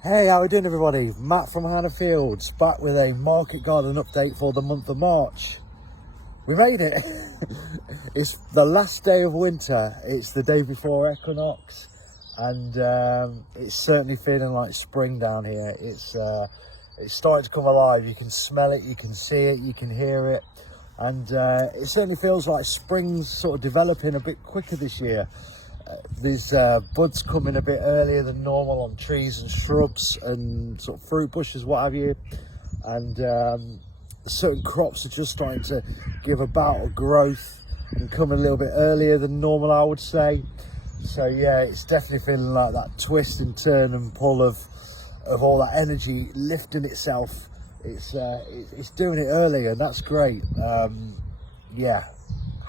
Hey, how are we doing everybody? Matt from Hannah Fields, back with a market garden update for the month of March. We made it! It's the last day of winter, it's the day before equinox, and it's certainly feeling like spring down here. It's starting to come alive. You can smell it, you can see it, you can hear it, and it certainly feels like spring's sort of developing a bit quicker this year. These buds coming a bit earlier than normal on trees and shrubs and sort of fruit bushes, what have you, and certain crops are just starting to give a bout of growth and come a little bit earlier than normal, I would say. So yeah, it's definitely feeling like that twist and turn and pull of all that energy lifting itself. It's doing it early, and that's great. Yeah,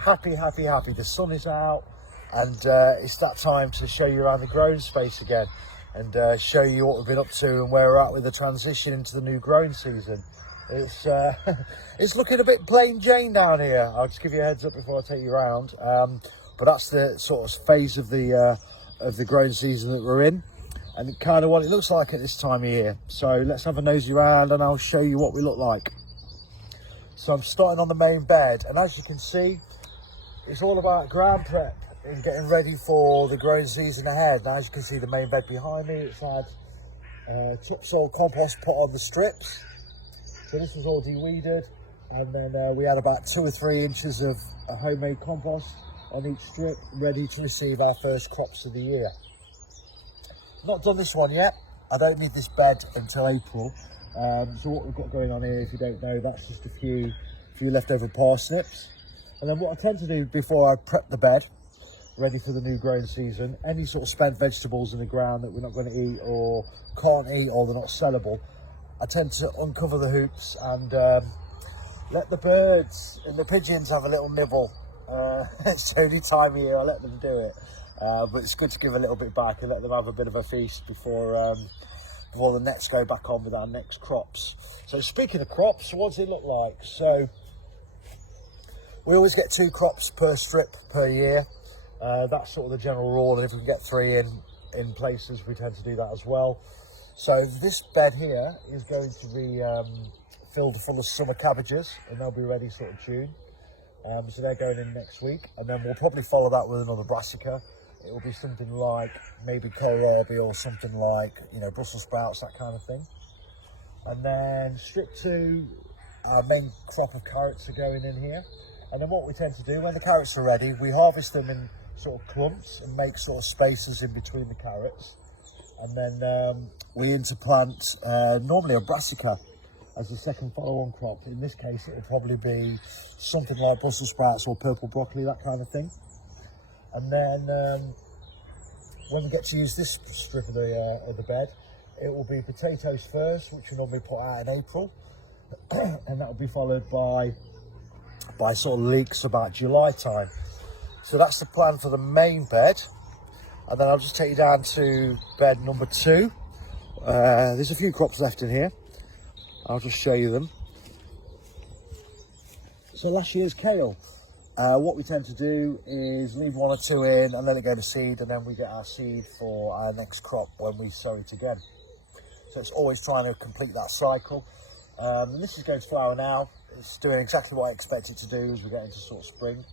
happy. The sun is out, and it's that time to show you around the growing space again, and show you what we've been up to and where we're at with the transition into the new growing season. It's it's looking a bit plain Jane down here. I'll just give you a heads up before I take you around. But that's the sort of phase of the growing season that we're in, and kind of what it looks like at this time of year. So let's have a nosy around and I'll show you what we look like. So I'm starting on the main bed, and as you can see, it's all about ground prep and getting ready for the growing season ahead. Now, as you can see, the main bed behind me, it's had topsoil compost put on the strips. So this was all de-weeded, and then we had about 2 or 3 inches of a homemade compost on each strip, ready to receive our first crops of the year. Not done this one yet. I don't need this bed until April. So what we've got going on here, if you don't know, that's just a few leftover parsnips. And then what I tend to do before I prep the bed, ready for the new growing season, any sort of spent vegetables in the ground that we're not going to eat or can't eat or they're not sellable, I tend to uncover the hoops and let the birds and the pigeons have a little nibble. It's the only time of year I let them do it, but it's good to give a little bit back and let them have a bit of a feast before the next go back on with our next crops. So speaking of crops, what does it look like? So we always get 2 crops per strip per year. That's sort of the general rule, and if we can get 3 in places, we tend to do that as well. So this bed here is going to be filled full of summer cabbages, and they'll be ready sort of June. So they're going in next week, and then we'll probably follow that with another brassica. It will be something like maybe kohlrabi or something like, you know, Brussels sprouts, that kind of thing. And then strip 2, our main crop of carrots are going in here. And then what we tend to do when the carrots are ready, we harvest them in sort of clumps and make sort of spaces in between the carrots. And then we interplant normally a brassica as the second follow-on crop. In this case, it will probably be something like Brussels sprouts or purple broccoli, that kind of thing. And then when we get to use this strip of the bed, it will be potatoes first, which we normally put out in April, and that will be followed by sort of leeks about July time. So that's the plan for the main bed. And then I'll just take you down to bed number 2. There's a few crops left in here. I'll just show you them. So last year's kale. What we tend to do is leave 1 or 2 in and let it go to seed, and then we get our seed for our next crop when we sow it again. So it's always trying to complete that cycle. And this is going to flower now. It's doing exactly what I expect it to do as we get into sort of spring.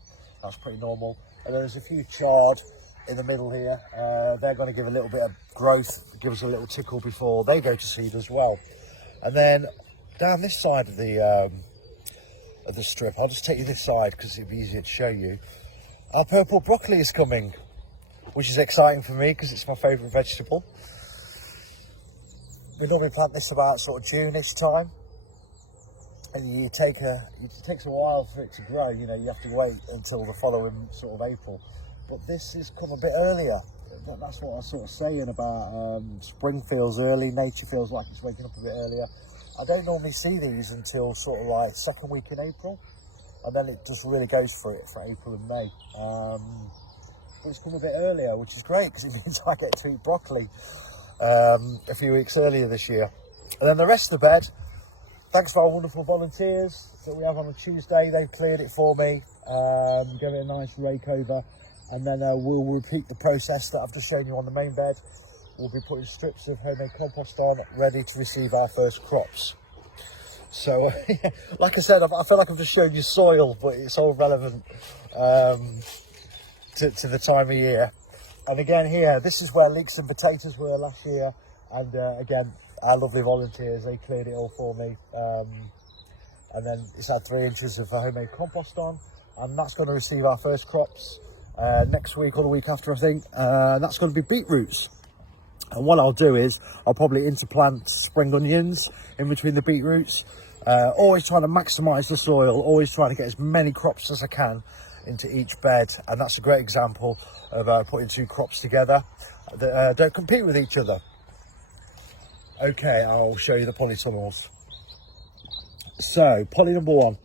That's pretty normal. And then there's a few chard in the middle here. They're going to give a little bit of growth, give us a little tickle before they go to seed as well. And then down this side of the strip, I'll just take you this side because it'll be easier to show you. Our purple broccoli is coming, which is exciting for me because it's my favourite vegetable. We normally plant this about sort of June-ish time, and it takes a while for it to grow. You know, you have to wait until the following sort of April. But this has come a bit earlier. That's what I was sort of saying about spring feels early, nature feels like it's waking up a bit earlier. I don't normally see these until sort of like second week in April, and then it just really goes for it for April and May. But it's come a bit earlier, which is great because it means I get to eat broccoli a few weeks earlier this year. And then the rest of the bed, thanks to our wonderful volunteers that we have on a Tuesday, they've cleared it for me, give it a nice rake over, and then we'll repeat the process that I've just shown you on the main bed we'll be putting strips of homemade compost on, ready to receive our first crops. So, like I said, I feel like I've just shown you soil, but it's all relevant to the time of year. And again here, this is where leeks and potatoes were last year. And again, our lovely volunteers, they cleared it all for me. And then it's had 3 inches of homemade compost on. And that's going to receive our first crops next week or the week after, I think. That's going to be beetroots. And what I'll do is I'll probably interplant spring onions in between the beetroots. Always trying to maximise the soil, always trying to get as many crops as I can into each bed. And that's a great example of putting 2 crops together that don't compete with each other. Okay, I'll show you the polytunnels. So, poly number 1.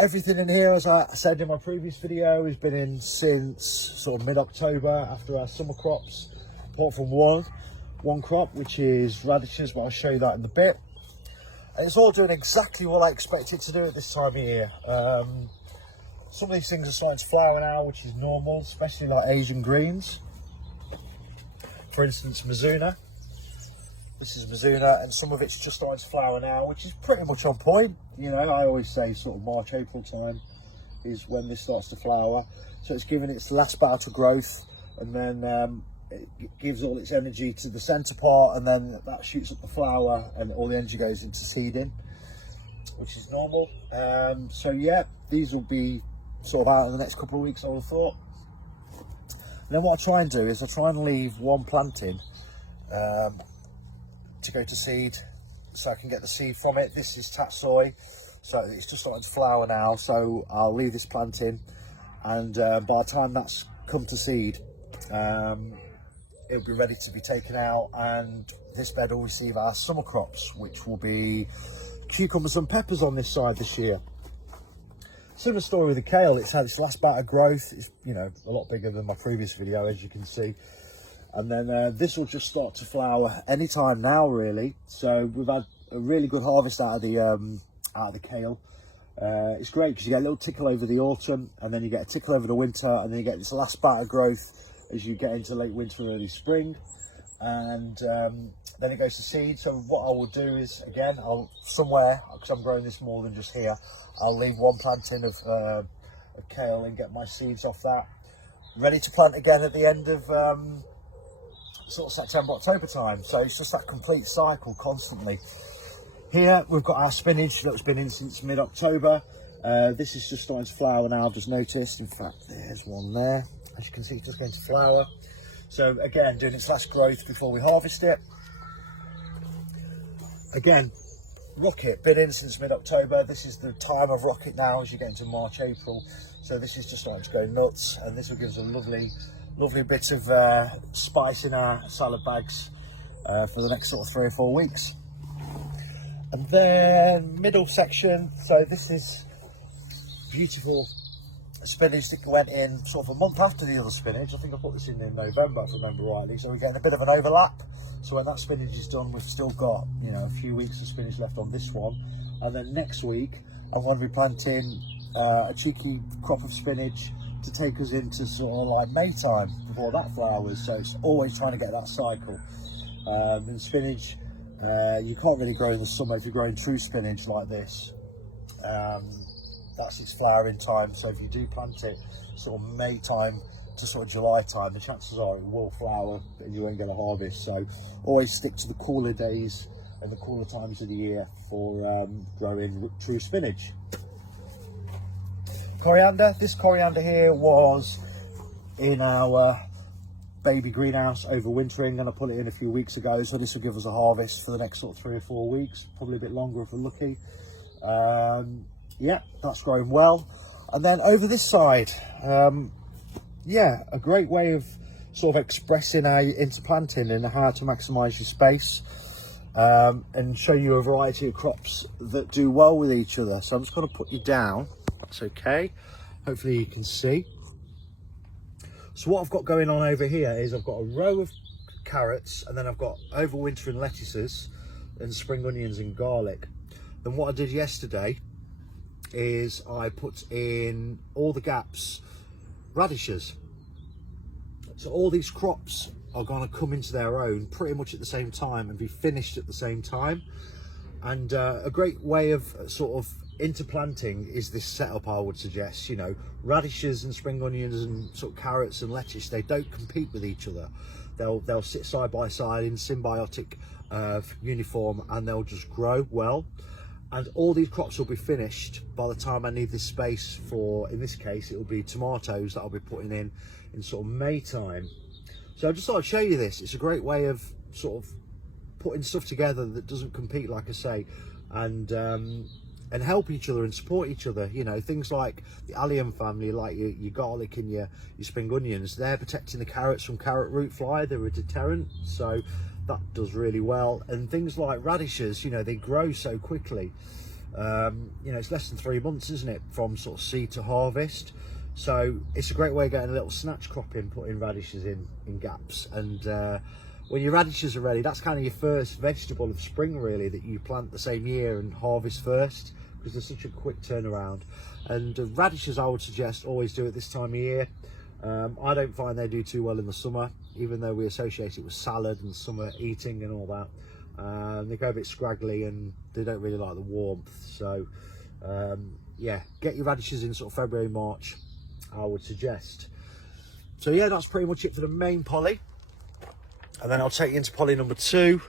Everything in here, as I said in my previous video, has been in since sort of mid-October after our summer crops, apart from one crop, which is radishes, but I'll show you that in a bit. And it's all doing exactly what I expect it to do at this time of year. Some of these things are starting to flower now, which is normal, especially like Asian greens. For instance, Mizuna. This is Mizuna, and some of it's just starting to flower now, which is pretty much on point. You know, I always say sort of March, April time is when this starts to flower. So it's given its last bout of growth, and then it gives all its energy to the centre part, and then that shoots up the flower, and all the energy goes into seeding, which is normal. So yeah, these will be sort of out in the next couple of weeks, I would have thought. And then what I try and do is I try and leave one planting to go to seed, so I can get the seed from it. This is tatsoi, so it's just starting to flower now, so I'll leave this planting, and by the time that's come to seed, it'll be ready to be taken out, and this bed will receive our summer crops, which will be cucumbers and peppers on this side this year. Similar story with the kale. It's had its last bout of growth. It's, you know, a lot bigger than my previous video, as you can see. And then this will just start to flower anytime now, really. So we've had a really good harvest out of the kale. It's great because you get a little tickle over the autumn, and then you get a tickle over the winter, and then you get this last bout of growth as you get into late winter, early spring, and then it goes to seed. So what I will do is, again, I'll somewhere, because I'm growing this more than just here, I'll leave one planting of kale and get my seeds off that, ready to plant again at the end of sort of September, October time. So it's just that complete cycle constantly. Here we've got our spinach that's been in since mid-October. This is just starting to flower now, I've just noticed. In fact, there's one there. As you can see, it's just going to flower. So again, doing its last growth before we harvest it. Again, rocket, been in since mid-October. This is the time of rocket now as you get into March, April. So this is just starting to go nuts, and this will give us a lovely bit of spice in our salad bags for the next sort of 3 or 4 weeks. And then middle section, so this is beautiful spinach that went in sort of a month after the other spinach. I think I put this in November, if I remember rightly. So we're getting a bit of an overlap. So when that spinach is done, we've still got, you know, a few weeks of spinach left on this one. And then next week, I'm going to be planting a cheeky crop of spinach to take us into sort of like May time before that flowers. So it's always trying to get that cycle. And spinach, you can't really grow in the summer if you're growing true spinach like this. That's its flowering time, so if you do plant it sort of May time to sort of July time, the chances are it will flower and you won't get a harvest. So always stick to the cooler days and the cooler times of the year for growing true spinach. Coriander, this coriander here was in our baby greenhouse overwintering, and I put it in a few weeks ago, so this will give us a harvest for the next sort of 3 or 4 weeks, probably a bit longer if we're lucky. Yeah, that's growing well. And then over this side, yeah, a great way of sort of expressing how you're interplanting and how to maximise your space, and show you a variety of crops that do well with each other. So I'm just going to put you down, that's okay, hopefully you can see. So what I've got going on over here is I've got a row of carrots, and then I've got overwintering lettuces and spring onions and garlic. Then what I did yesterday is I put in all the gaps radishes. So all these crops are going to come into their own pretty much at the same time and be finished at the same time. And a great way of sort of interplanting is this setup, I would suggest. You know, radishes and spring onions and sort of carrots and lettuce, they don't compete with each other. They'll sit side by side in symbiotic uniform, and they'll just grow well. And all these crops will be finished by the time I need this space for, in this case, it will be tomatoes that I'll be putting in sort of May time. So I just thought I'd show you this. It's a great way of sort of putting stuff together that doesn't compete, like I say, and help each other and support each other. You know, things like the allium family, like your garlic and your spring onions, they're protecting the carrots from carrot root fly. They're a deterrent, so that does really well. And things like radishes, you know, they grow so quickly. You know, it's less than 3 months, isn't it, from sort of seed to harvest. So it's a great way of getting a little snatch crop in, putting radishes in gaps. And when your radishes are ready, that's kind of your first vegetable of spring, really, that you plant the same year and harvest first, because there's such a quick turnaround. And radishes, I would suggest, always do it this time of year. I don't find they do too well in the summer, even though we associate it with salad and summer eating and all that. They go a bit scraggly and they don't really like the warmth. So yeah, get your radishes in sort of February, March, I would suggest. So yeah, that's pretty much it for the main poly. And then I'll take you into poly number 2,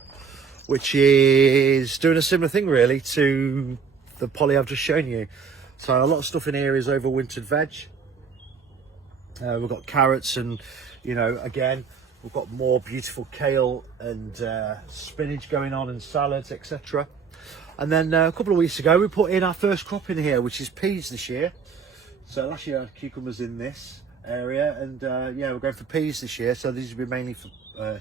which is doing a similar thing really to the poly I've just shown you. So a lot of stuff in here is overwintered veg. We've got carrots, and you know, again, we've got more beautiful kale and spinach going on, and salads, etc. And then a couple of weeks ago we put in our first crop in here, which is peas this year. So last year I had cucumbers in this area, and yeah, we're going for peas this year. So these will be mainly for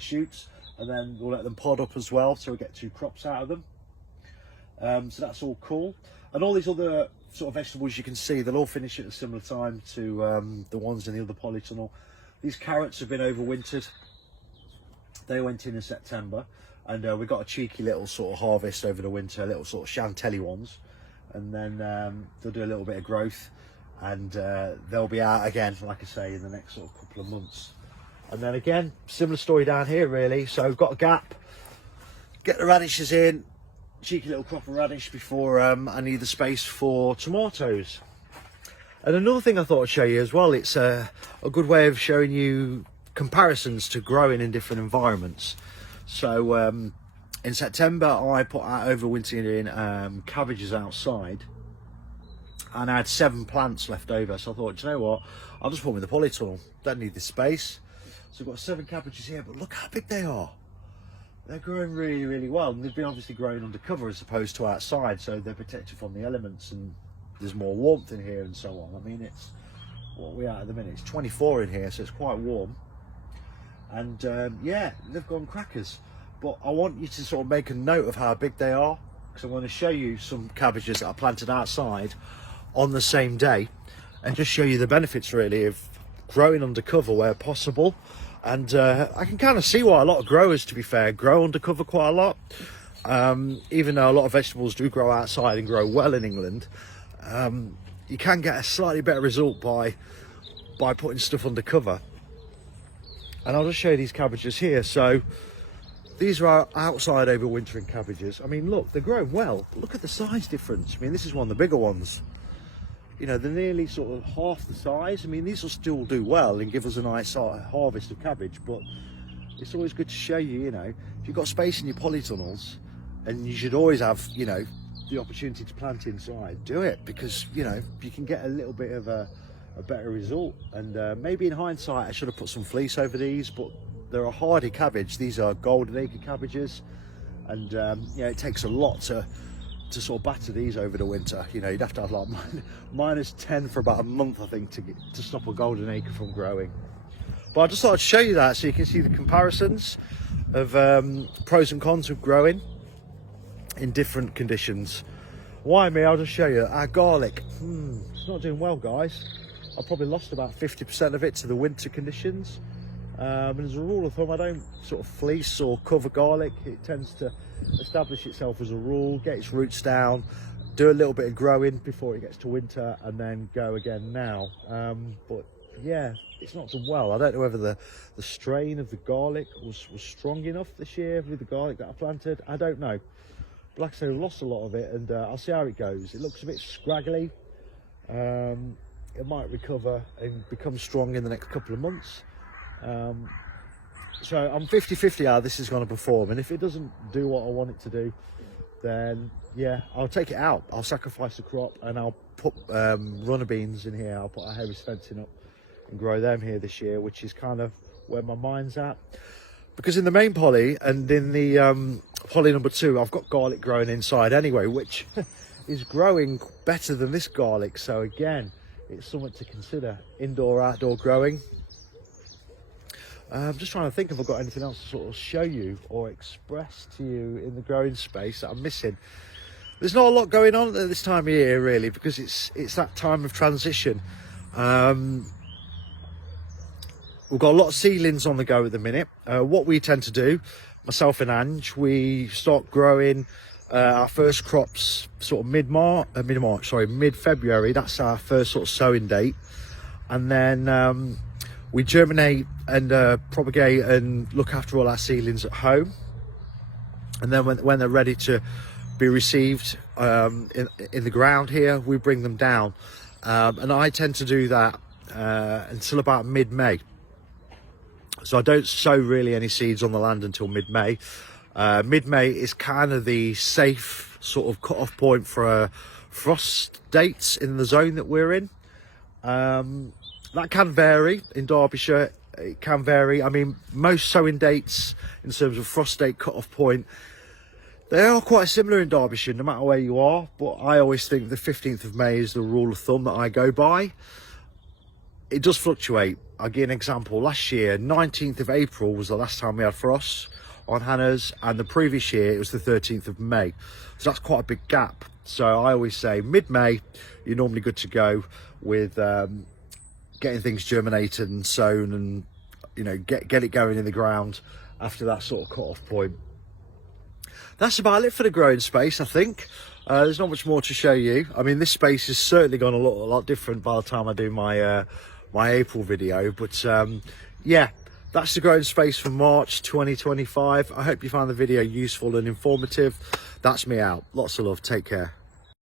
shoots, and then we'll let them pod up as well, so we get 2 crops out of them. So that's all cool. And all these other sort of vegetables you can see, they'll all finish at a similar time to the ones in the other polytunnel. These carrots have been overwintered. They went in September, and we got a cheeky little sort of harvest over the winter, little sort of chantelly ones, and then they'll do a little bit of growth, and they'll be out again, like I say, in the next sort of couple of months. And then again, similar story down here really. So we've got a gap, get the radishes in, cheeky little crop of radish before I need the space for tomatoes. And another thing I thought I'd show you as well, it's a good way of showing you comparisons to growing in different environments. So in September I put out overwintering cabbages outside, and I had 7 plants left over. So I thought, do you know what, I'll just put them in the polytunnel, don't need this space. So I've got 7 cabbages here, but look how big they are. They're growing really, really well, and they've been obviously growing under cover as opposed to outside, so they're protected from the elements, and there's more warmth in here and so on. I mean, it's what we are at the minute, it's 24 in here, so it's quite warm. And yeah, they've gone crackers. But I want you to sort of make a note of how big they are, because I'm going to show you some cabbages that I planted outside on the same day, and just show you the benefits really of growing under cover where possible. And I can kind of see why a lot of growers, to be fair, grow under cover quite a lot. Even though a lot of vegetables do grow outside and grow well in England, you can get a slightly better result by putting stuff under cover. And I'll just show you these cabbages here. So these are our outside overwintering cabbages. I mean, look, they're growing well. Look at the size difference. I mean, this is one of the bigger ones. You know, they're nearly sort of half the size. I mean, these will still do well and give us a nice harvest of cabbage, but it's always good to show you, you know, if you've got space in your polytunnels, and you should always have, you know, the opportunity to plant inside, do it, because, you know, you can get a little bit of a better result. And maybe in hindsight, I should have put some fleece over these, but they're a hardy cabbage. These are golden acre cabbages, and yeah, it takes a lot to sort of batter these over the winter. You know, you'd have to have like -10 for about a month, I think, to stop a golden acre from growing. But I just thought I'd show you that so you can see the comparisons of pros and cons of growing in different conditions. Why me? I'll just show you. Our garlic, it's not doing well, guys. I probably lost about 50% of it to the winter conditions. And as a rule of thumb, I don't sort of fleece or cover garlic. It tends to establish itself as a rule, get its roots down, do a little bit of growing before it gets to winter, and then go again now. But yeah, it's not done well. I don't know whether the strain of the garlic was strong enough this year with the garlic that I planted. I don't know. But like I say, we lost a lot of it, and I'll see how it goes. It looks a bit scraggly. It might recover and become strong in the next couple of months. So I'm 50-50 how this is going to perform, and if it doesn't do what I want it to do, then yeah, I'll take it out. I'll sacrifice the crop, and I'll put runner beans in here. I'll put a Harris fencing up and grow them here this year, which is kind of where my mind's at. Because in the main poly and in the poly number 2, I've got garlic growing inside anyway, which is growing better than this garlic. So again, it's something to consider, indoor, outdoor growing. I'm just trying to think if I've got anything else to sort of show you or express to you in the growing space that I'm missing. There's not a lot going on at this time of year really, because it's that time of transition. We've got a lot of seedlings on the go at the minute. What we tend to do, myself and Ange, we start growing our first crops sort of mid-February. That's our first sort of sowing date, and then we germinate and propagate and look after all our seedlings at home, and then when they're ready to be received in the ground here, we bring them down, and I tend to do that until about mid-May. So I don't sow really any seeds on the land until mid-May. Mid-May is kind of the safe sort of cut-off point for frost dates in the zone that we're in. That can vary in Derbyshire. It can vary. I mean, most sowing dates in terms of frost date cut-off point, they are quite similar in Derbyshire, no matter where you are. But I always think the 15th of May is the rule of thumb that I go by. It does fluctuate. I'll give you an example. Last year, 19th of April was the last time we had frost on Hannah's, and the previous year it was the 13th of May. So that's quite a big gap. So I always say mid-May, you're normally good to go with getting things germinated and sown, and you know, get it going in the ground after that sort of cut-off point. That's about it for the growing space, I think. There's not much more to show you. I mean, this space has certainly gone a lot different by the time I do my my April video, but yeah, that's the growing space for March 2025. I hope you found the video useful and informative. That's me out. Lots of love. Take care.